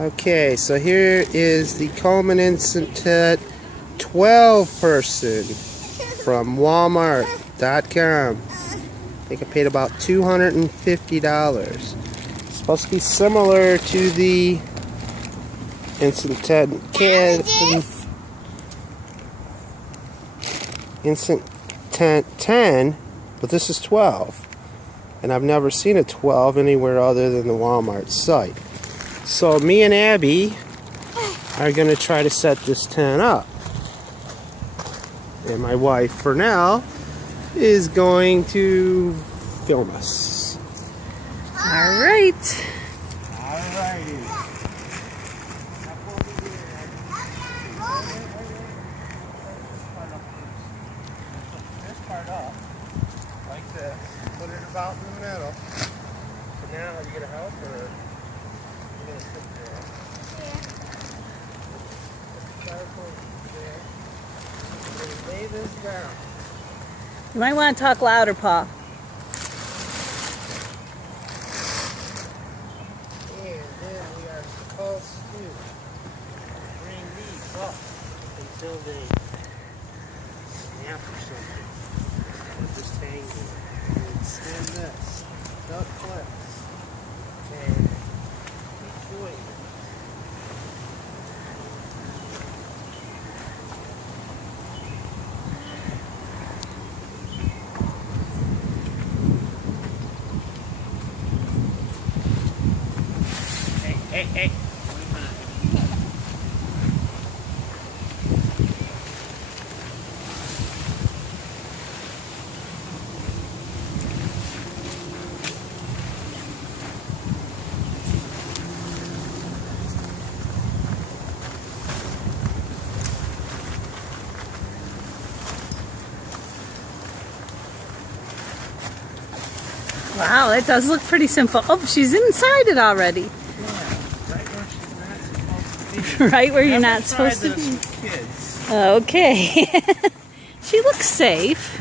Okay, so here is the Coleman Instant 12 person from Walmart.com. I think I paid about $250. It's supposed to be similar to the Instant 10, but this is 12. And I've never seen a 12 anywhere other than the Walmart site. So me and Abby are going to try to set this 10 up. And my wife, for now, is going to film us. Alright. Alrighty. This part up, like this. Put it about in the middle. So now, are you going to help or are you going to sit there? Yeah. We're going to lay this down. You might want to talk louder, Paul. And then we are supposed to bring these up until they snap or something. Or just hang there. And extend this. Duck clips. And keep doing it. Hey. Wow, that does look pretty simple. Oh, she's inside it already. Right where you're not supposed to be. Kids. Okay. She looks safe.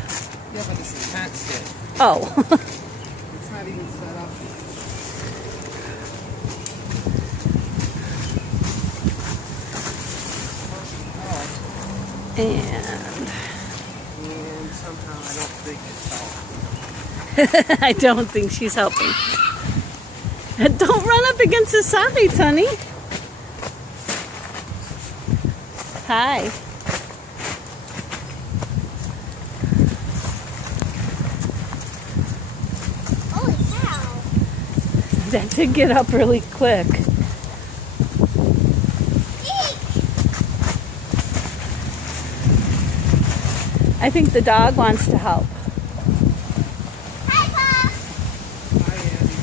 Yeah, but this is not safe. Oh. It's not even set up. And somehow I don't think it's helping. I don't think she's helping. Don't run up against the sides, honey. Hi. Holy cow. That did get up really quick. I think the dog wants to help. Hi, Pa. Hi, Abby.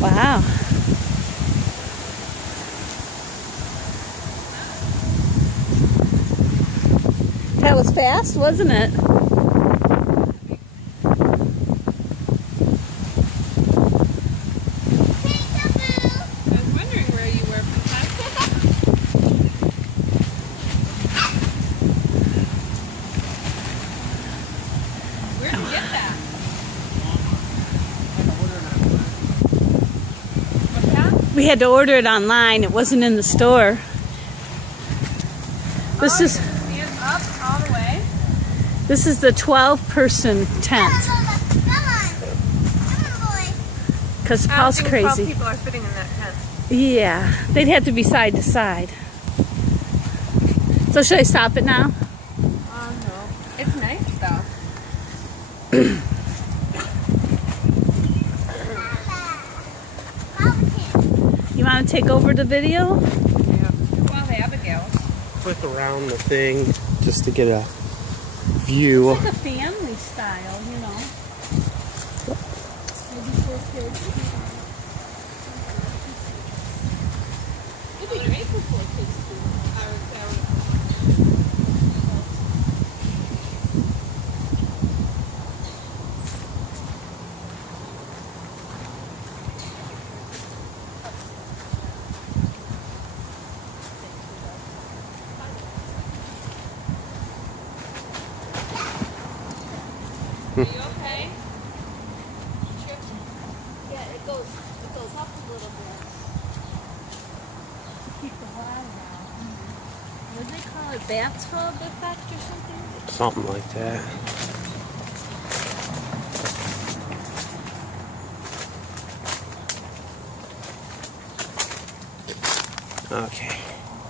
Wow. That was fast, wasn't it? We had to order it online. It wasn't in the store. This is Stand up all the way. this is the 12-person tent. Come on, boy. Because Paul's crazy. 12 people are fitting in that tent. Yeah, they'd have to be side to side. So should I stop it now? No. It's nice though. You want to take over the video? Yeah. Well, Abigail. Flip around the thing just to get a view. It's like a family style, you know. Maybe for kids. It'd be great for 4 kids too. Are you okay? Yeah, it goes up a little bit. Keep the water out. What do they call it? Bathtub effect or something? Something like that. Okay.